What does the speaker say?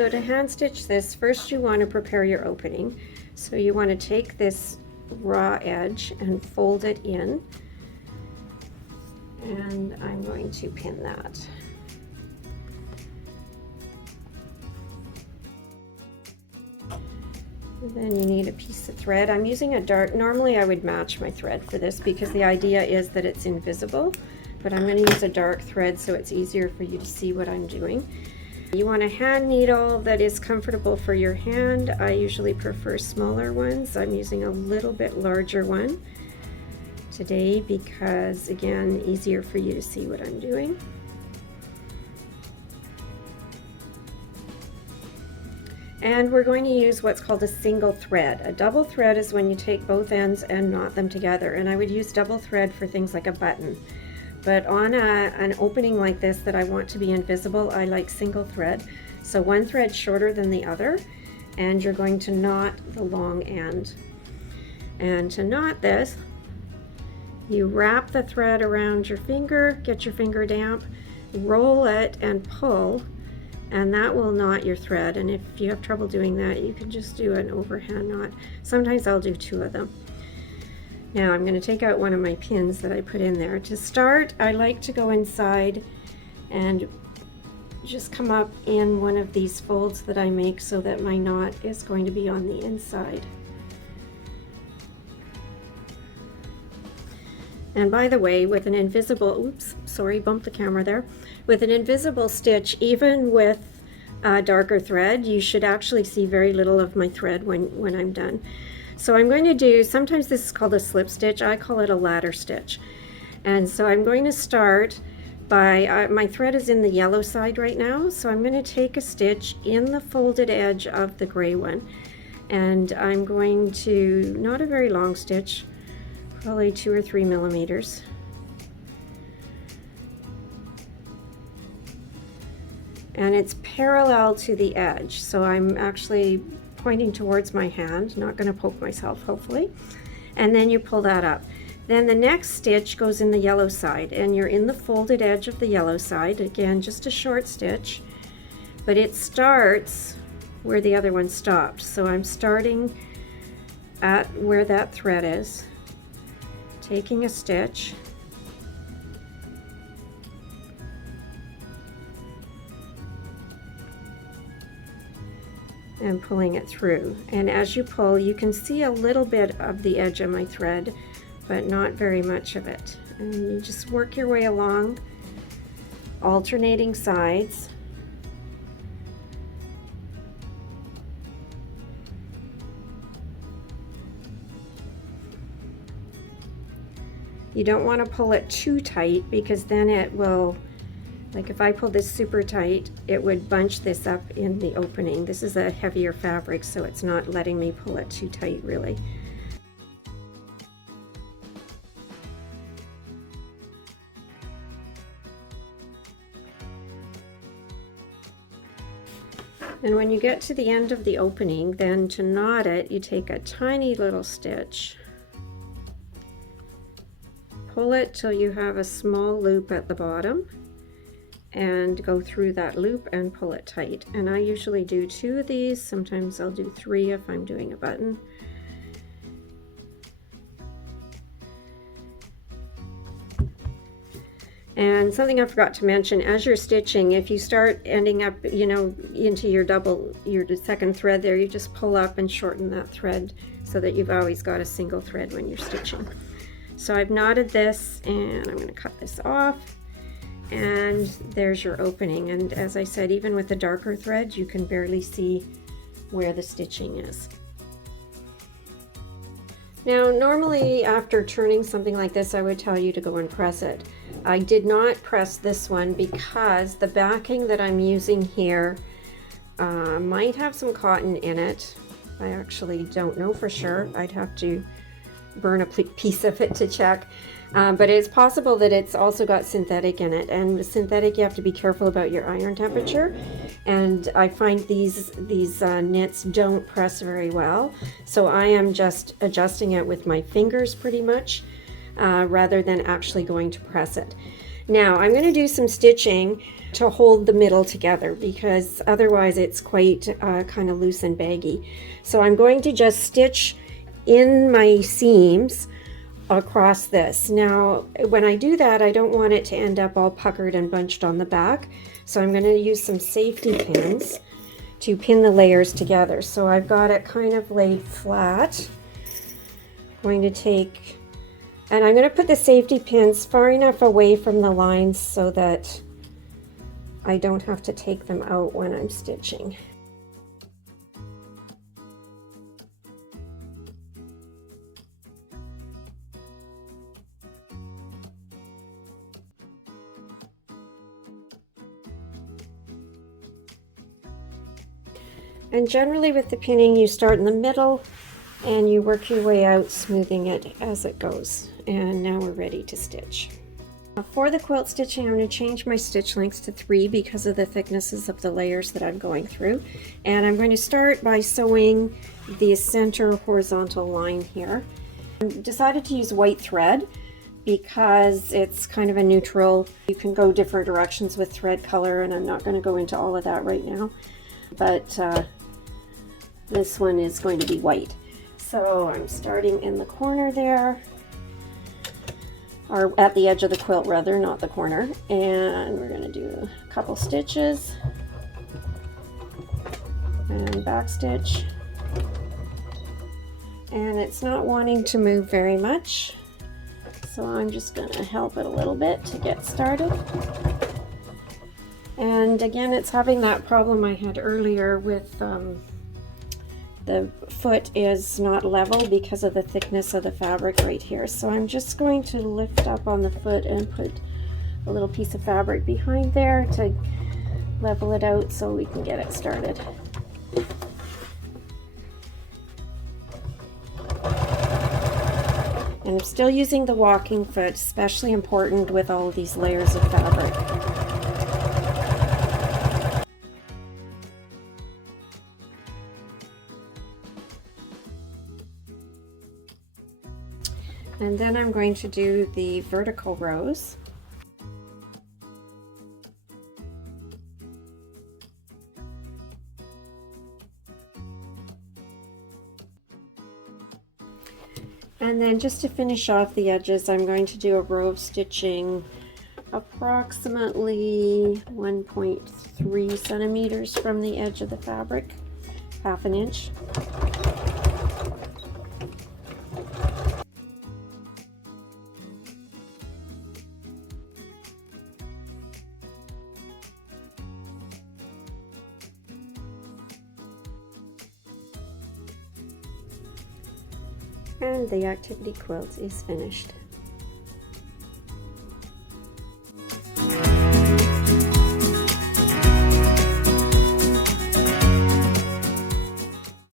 So to hand stitch this, first you want to prepare your opening. So you want to take this raw edge and fold it in, and I'm going to pin that. And then you need a piece of thread. I'm using a dark, normally I would match my thread for this because the idea is that it's invisible, but I'm going to use a dark thread so it's easier for you to see what I'm doing. You want a hand needle that is comfortable for your hand. I usually prefer smaller ones. I'm using a little bit larger one today because, again, easier for you to see what I'm doing. And we're going to use what's called a single thread. A double thread is when you take both ends and knot them together, and I would use double thread for things like a button. But on an opening like this that I want to be invisible, I like single thread. So one thread shorter than the other, and you're going to knot the long end. And to knot this, you wrap the thread around your finger, get your finger damp, roll it and pull, and that will knot your thread. And if you have trouble doing that, you can just do an overhand knot. Sometimes I'll do 2 of them. Now I'm going to take out one of my pins that I put in there. To start, I like to go inside and just come up in one of these folds that I make so that my knot is going to be on the inside. And by the way, with an invisible, oops, sorry, bumped the camera there. With an invisible stitch, even with darker thread, you should actually see very little of my thread when I'm done. So I'm going to do, sometimes this is called a slip stitch, I call it a ladder stitch. And so I'm going to start by, my thread is in the yellow side right now, so I'm going to take a stitch in the folded edge of the gray one. And I'm going to, not a very long stitch, probably 2 or 3 millimeters. And it's parallel to the edge, so I'm actually pointing towards my hand, not going to poke myself, hopefully. And then you pull that up. Then the next stitch goes in the yellow side, and you're in the folded edge of the yellow side. Again, just a short stitch, but it starts where the other one stopped. So I'm starting at where that thread is, taking a stitch, and pulling it through. And as you pull, you can see a little bit of the edge of my thread, but not very much of it. And you just work your way along, alternating sides. You don't want to pull it too tight because then it will, like if I pull this super tight, it would bunch this up in the opening. This is a heavier fabric, so it's not letting me pull it too tight really. And when you get to the end of the opening, then to knot it, you take a tiny little stitch, pull it till you have a small loop at the bottom, and go through that loop and pull it tight. And I usually do 2 of these, sometimes I'll do 3 if I'm doing a button. And something I forgot to mention, as you're stitching, if you start ending up, you know, into your second thread there, you just pull up and shorten that thread so that you've always got a single thread when you're stitching. So I've knotted this, and I'm going to cut this off. And there's your opening, and as I said, even with the darker thread you can barely see where the stitching is. Now normally after turning something like this I would tell you to go and press it. I did not press this one because the backing that I'm using here might have some cotton in it. I actually don't know for sure. I'd have to burn a piece of it to check. But it's possible that it's also got synthetic in it, and with synthetic you have to be careful about your iron temperature, and I find these knits don't press very well, so I am just adjusting it with my fingers pretty much rather than actually going to press it. Now I'm going to do some stitching to hold the middle together because otherwise it's quite kind of loose and baggy. So I'm going to just stitch in my seams across this. Now when I do that, I don't want it to end up all puckered and bunched on the back, so I'm going to use some safety pins to pin the layers together. So I've got it kind of laid flat. I'm going to take, and I'm going to put the safety pins far enough away from the lines so that I don't have to take them out when I'm stitching. And generally with the pinning, you start in the middle and you work your way out, smoothing it as it goes. And now we're ready to stitch. For the quilt stitching, I'm going to change my stitch lengths to 3 because of the thicknesses of the layers that I'm going through. And I'm going to start by sewing the center horizontal line here. I decided to use white thread because it's kind of a neutral. You can go different directions with thread color, and I'm not going to go into all of that right now. But this one is going to be white. So I'm starting in the corner there, or at the edge of the quilt rather, not the corner. And we're going to do a couple stitches and back stitch. And it's not wanting to move very much, so I'm just going to help it a little bit to get started. And again, it's having that problem I had earlier with the foot is not level because of the thickness of the fabric right here. So I'm just going to lift up on the foot and put a little piece of fabric behind there to level it out so we can get it started. And I'm still using the walking foot, especially important with all of these layers of fabric. And then I'm going to do the vertical rows. And then just to finish off the edges, I'm going to do a row of stitching approximately 1.3 centimeters from the edge of the fabric, half an inch. And the activity quilt is finished.